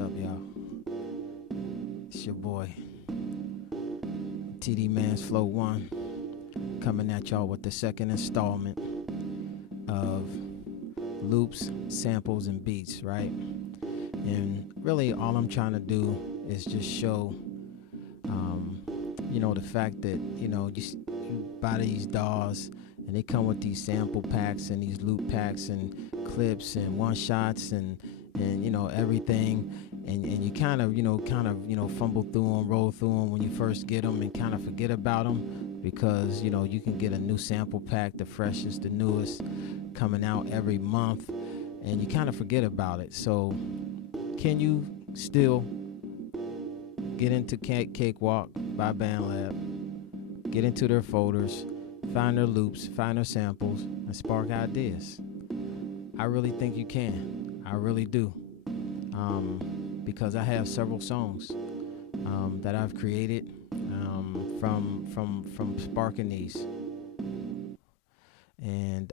up, y'all? It's your boy, TD Man's Flow 1, coming at y'all with the second installment of loops, samples, and beats, right? And really all I'm trying to do is just show, the fact that, you buy these DAWs and they come with these sample packs and these loop packs and clips and one-shots and everything. And you kind of fumble through them, roll through them when you first get them and kind of forget about them because, you can get a new sample pack, the freshest, the newest, coming out every month, and you kind of forget about it. So can you still get into Cakewalk by BandLab, get into their folders, find their loops, find their samples, and spark ideas? I really think you can. I really do. Because I have several songs that I've created from sparking these, and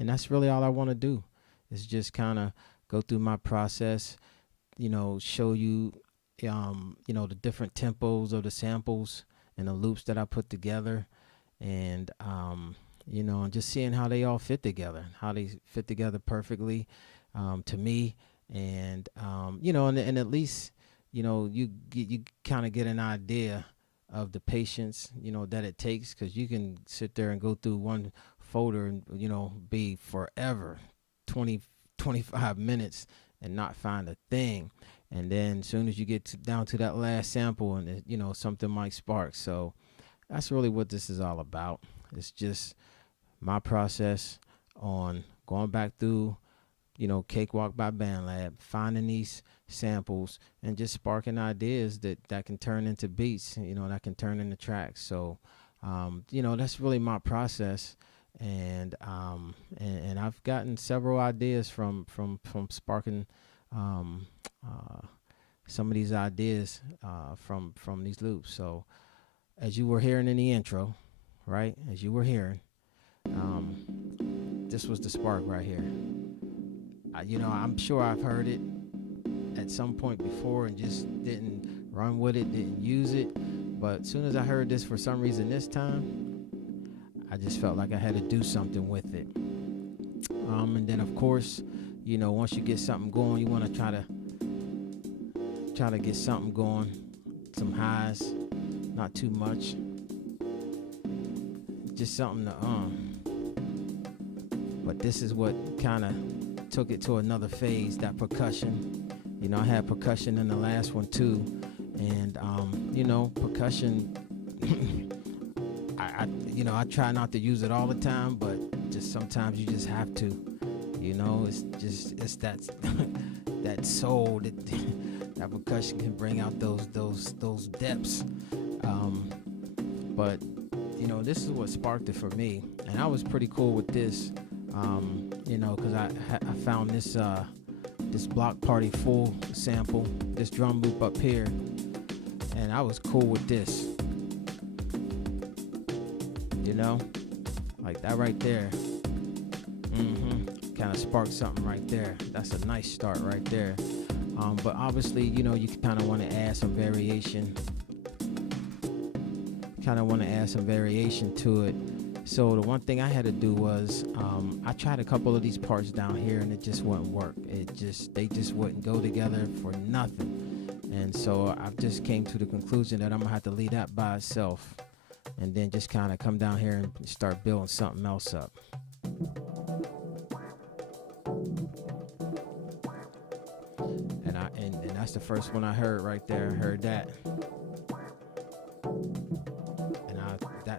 that's really all I want to do is just kind of go through my process, show you the different tempos of the samples and the loops that I put together, and and just seeing how they all fit together, how they fit together perfectly to me. And and at least you kind of get an idea of the patience that it takes, because you can sit there and go through one folder and be forever, 25 minutes, and not find a thing. And then as soon as you get down to that last sample, and something might spark. So that's really what this is all about. It's just my process on going back through Cakewalk by BandLab, finding these samples and just sparking ideas that can turn into beats, that can turn into tracks. So, that's really my process. And I've gotten several ideas from sparking some of these ideas from these loops. So as you were hearing in the intro, right, as you were hearing, this was the spark right here. I'm sure I've heard it at some point before and just didn't run with it, didn't use it. But as soon as I heard this for some reason this time, I just felt like I had to do something with it. And then of course, once you get something going, you want to try to get something going, some highs, not too much, just something to But this is what kind of took it to another phase, that percussion. I had percussion in the last one too, and percussion I try not to use it all the time, but just sometimes you just have to. It's that that soul that percussion can bring out those depths. But this is what sparked it for me, and I was pretty cool with this. Because I found this Block Party Full sample, this drum loop up here, and I was cool with this. Like that right there. Kind of sparked something right there. That's a nice start right there. But obviously, you kind of want to add some variation. To it. So the one thing I had to do was I tried a couple of these parts down here and it just wouldn't work. They just wouldn't go together for nothing. And so I just came to the conclusion that I'm gonna have to leave that by itself, and then just kind of come down here and start building something else up. And that's the first one I heard right there. I heard that.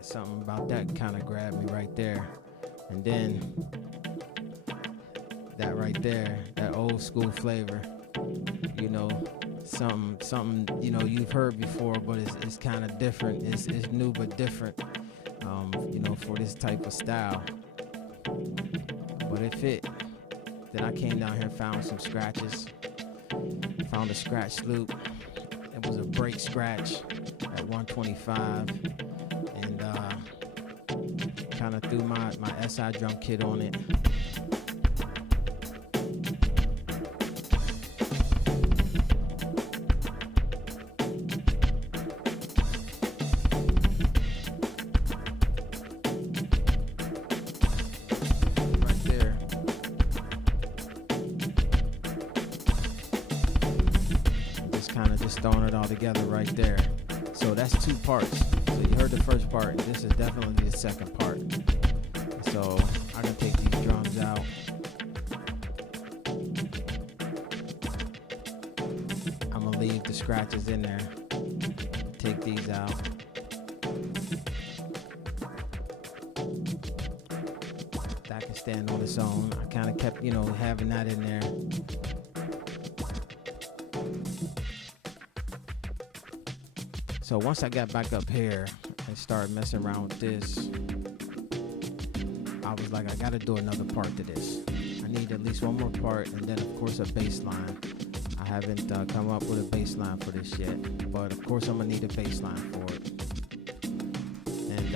Something about that kind of grabbed me right there. And then that right there, that old school flavor, something you've heard before, but it's kind of different. It's new but different, for this type of style. But it fit. Then I came down here and found some scratches, found a scratch loop. It was a break scratch at 125. Kind of threw my SI drum kit on it. just throwing it all together right there. So that's two parts. So you heard the first part, and this is definitely the second part. So I can take these drums out. I'm gonna leave the scratches in there. Take these out. That can stand on its own. I kind of kept, having that in there. So once I got back up here and started messing around with this, I was like, I gotta do another part to this. I need at least one more part, and then of course a bass line. I haven't come up with a bass line for this yet, but of course I'm gonna need a bass line for it. And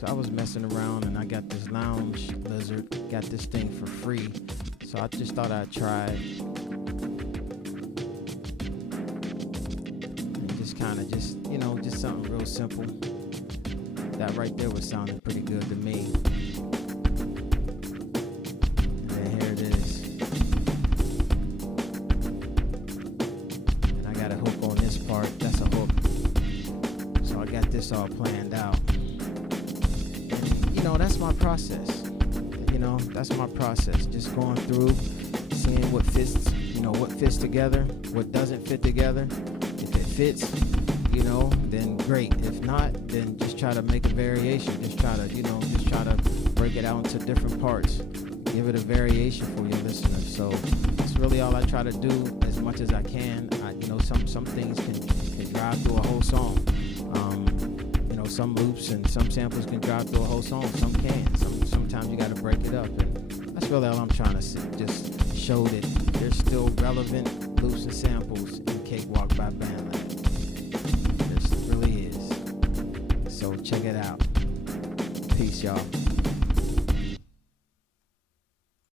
so I was messing around, and I got this Lounge Lizard, got this thing for free. So I just thought I'd try it. And just just something real simple. That right there was sounding pretty good to me. And then here it is. And I got a hook on this part. That's a hook. So I got this all planned out. And, that's my process. That's my process. Just going through, seeing what fits, what fits together, what doesn't fit together. If it fits, then great. If not, then just try to make a variation. Just try to break it out into different parts. Give it a variation for your listeners. So that's really all I try to do as much as I can. Some things can drive through a whole song. Some loops and some samples can drive through a whole song. Some can. Sometimes you got to break it up. And that's really all I'm trying to say. Just show that there's still relevant loops and samples in Cakewalk by BandLab. There really is. So check it out. Peace, y'all.